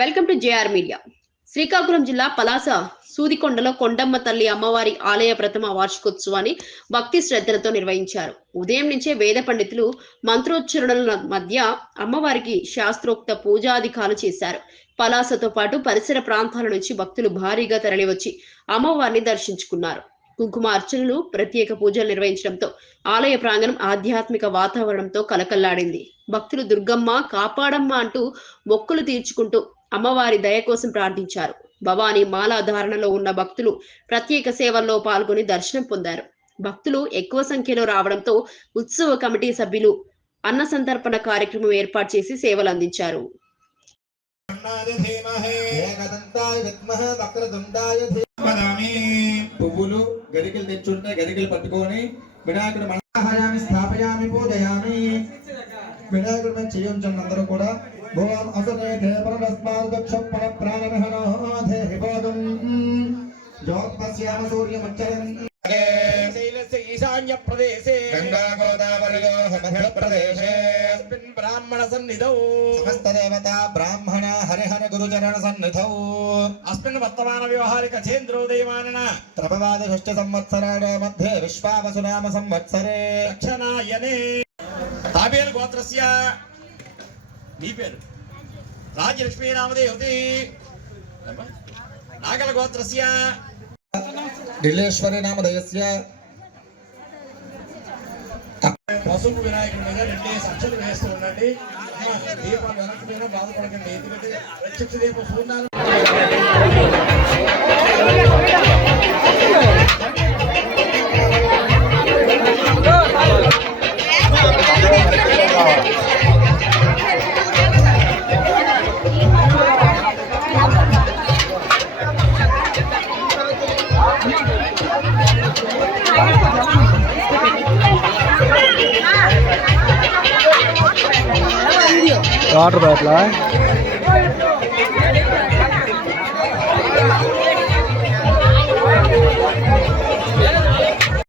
Welcome to JR media. Srikakulam జిల్లా పలాస సూదికొండలో కొండమ్మ తల్లి అమ్మవారి ఆలయ ప్రథమ వార్షికోత్సవాన్ని భక్తి శ్రద్ధలతో నిర్వహించారు. ఉదయం నుంచే వేద పండితులు మంత్రోచ్చరణల మధ్య అమ్మవారికి శాస్త్రోక్త పూజాధికాలు చేశారు. పలాసతో పాటు పరిసర ప్రాంతాల నుంచి భక్తులు భారీగా తరలివచ్చి అమ్మవారిని దర్శించుకున్నారు. కుంకుమ అర్చనలు, ప్రత్యేక పూజలు నిర్వహించడంతో ఆలయ ప్రాంగణం ఆధ్యాత్మిక వాతావరణంతో కలకల్లాడింది. భక్తులు దుర్గమ్మ కాపాడమ్మ అంటూ మొక్కులు తీర్చుకుంటూ అమ్మవారి దయ కోసం ప్రార్థించారు. భవానీ మాలా ధారణలో ఉన్న భక్తులు ప్రత్యేక సేవల్లో పాల్గొని దర్శనం పొందారు. భక్తులు ఎక్కువ సంఖ్యలో రావడంతో ఉత్సవ కమిటీ సభ్యులు అన్న సంతర్పణ కార్యక్రమం ఏర్పాటు చేసి సేవలు అందించారు. పువ్వులు గరికలు తెచ్చుంటే గరికలు పట్టుకొని వినాయకుడు మనహాయామి స్థాపయామి పూజయామి. వినాయకుడి మీద చేయించండి అందరూ కూడా. భోం అసనే దేవరస్మాద్ దక్షపణ ప్రాణమహనాధే హిబోదం జ్యోత్పస్యామ సూర్యమచ్చరం శైలస్య ఈశాన్య ప్రదేశే గంగా గోదావరిలో మధ్య ప్రదేశే అస్మిన్ బ్రాహ్మణ సన్నిధౌ సమస్త దేవతా బ్రాహ్మణ హరిహర గురుచరణ సన్నిధౌ అస్మిన్ వర్తమాన వ్యవహారిక చేంద్రోదయమానన త్రపవాద షష్ఠ సంవత్సరాణ మధ్య విశ్వావసునామ సంవత్సరే దక్షిణాయనే తాబేలు గోత్రస్య నీ పేరు రాజలక్ష్మీ నామదేవతి నాగల గోత్రస్య ఢిల్లేశ్వరి నామధేయస్య పసుపు వినాయకుడి మీద 2 అక్షలు వేస్తూ ఉండండి. దీపాలు వెనకపోయినా బాధపడకండి, ఎందుకంటే ప్రత్యక్ష దీపం పూర్ణాలు వాటర్ బ్యాట్లా